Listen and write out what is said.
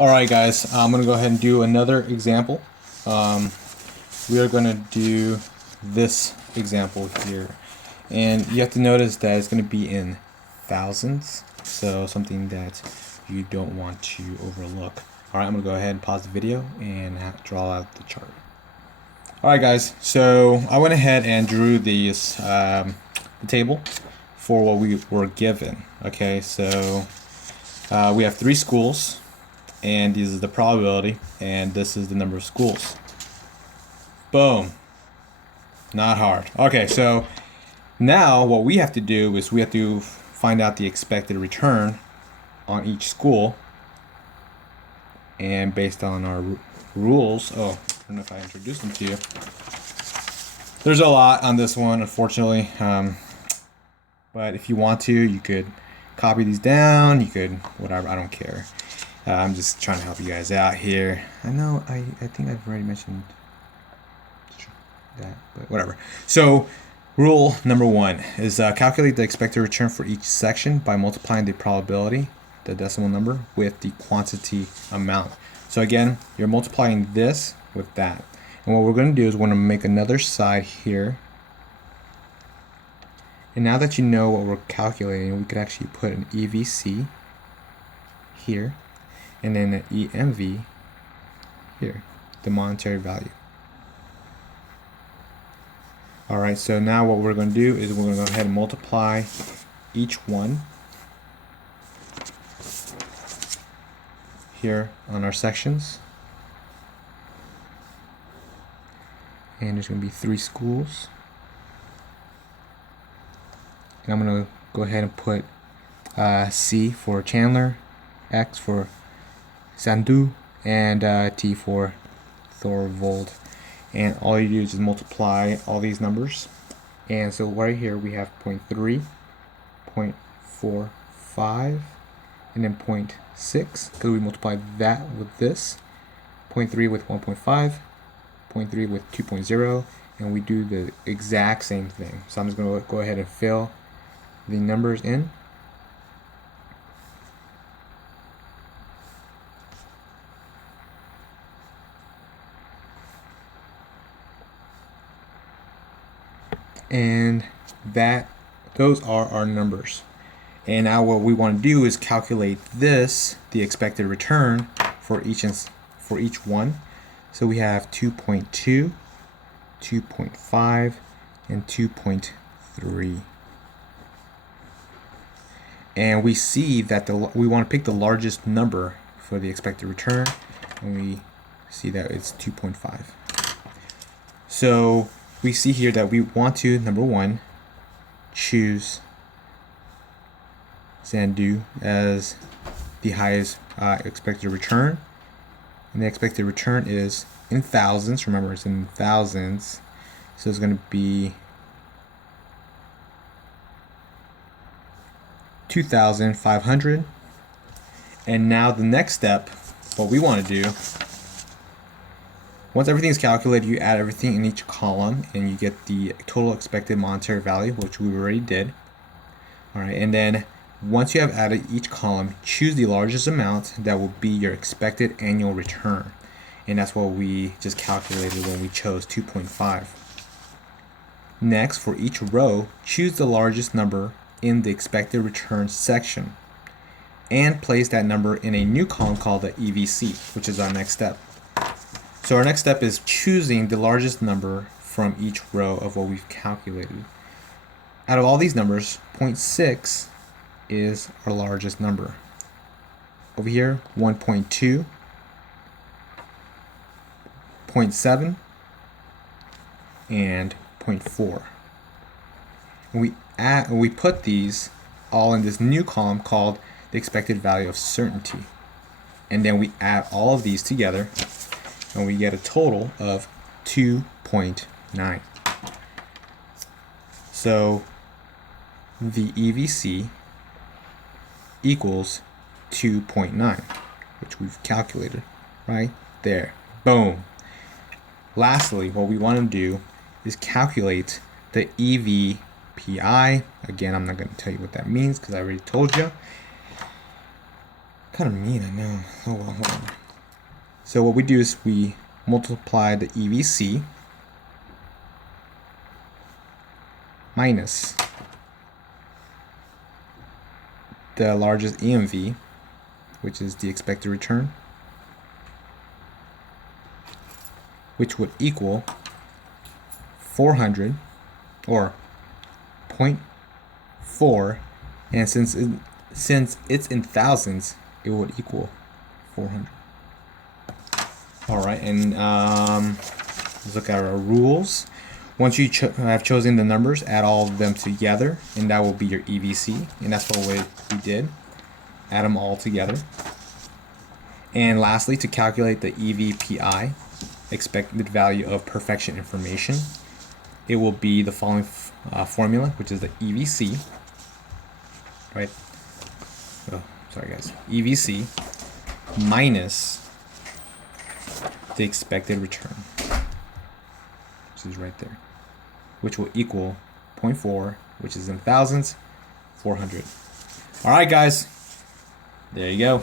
Alright guys, I'm going to go ahead and do another example. We are going to do this example here. And you have to notice that it's going to be in thousands. So something that you don't want to overlook. Alright, I'm going to go ahead and pause the video and draw out the chart. Alright guys, so I went ahead and drew these, the table for what we were given. Okay, so we have 3 schools. And this is the probability, and this is the number of schools. Boom. Not hard. Okay, so now what we have to do is we have to find out the expected return on each school. And based on our rules, I don't know if I introduced them to you. There's a lot on this one, unfortunately. But if you want to, you could copy these down. You could, whatever, I don't care. I'm just trying to help you guys out here. I know I think I've already mentioned that, but whatever. So rule number 1 is calculate the expected return for each section by multiplying the probability, the decimal number, with the quantity amount. So again, you're multiplying this with that. And what we're going to do is we're going to make another side here. And now that you know what we're calculating, we could actually put an EVC here. And then an EMV here, the monetary value. Alright, so now what we're going to do is we're going to go ahead and multiply each one here on our sections. And there's going to be 3 schools. And I'm going to go ahead and put C for Chandler, X for Sandu, and T for Thorvald. And all you do is just multiply all these numbers. And so right here we have 0.3, 0.45, and then 0.6, because we multiplied that with this. 0.3 with 1.5, 0.3 with 2.0, and we do the exact same thing. So I'm just going to go ahead and fill the numbers in. And those are our numbers. And now what we want to do is calculate this, the expected return for each one. So we have 2.2, 2.5, and 2.3. And we see that we want to pick the largest number for the expected return, and we see that it's 2.5. So we see here that we want to, number 1, choose Sandu as the highest expected return. And the expected return is in thousands. Remember, it's in thousands. So it's going to be 2,500. And now the next step, what we want to do, once everything is calculated, you add everything in each column and you get the total expected monetary value, which we already did. Alright, and then once you have added each column, choose the largest amount that will be your expected annual return. And that's what we just calculated when we chose 2.5. Next, for each row, choose the largest number in the expected return section and place that number in a new column called the EVC, which is our next step. So our next step is choosing the largest number from each row of what we've calculated. Out of all these numbers, 0.6 is our largest number. Over here, 1.2, 0.7, and 0.4. And we put these all in this new column called the expected value of certainty. And then we add all of these together, and we get a total of 2.9. So the EVC equals 2.9, which we've calculated right there. Boom. Lastly, what we want to do is calculate the EVPI. Again, I'm not going to tell you what that means because I already told you. Kind of mean, I know. Oh well, hold on. So what we do is we multiply the EVC minus the largest EMV, which is the expected return, which would equal 400 or 0.4, and since it's in thousands, it would equal 400. All right, and let's look at our rules. Once you have chosen the numbers, add all of them together, and that will be your EVC, and that's what we did. Add them all together. And lastly, to calculate the EVPI, expected value of perfection information, it will be the following formula, which is the EVC, right? Oh, sorry guys. EVC minus the expected return, which is right there, which will equal 0.4, which is in thousands, 400. All right, guys, there you go.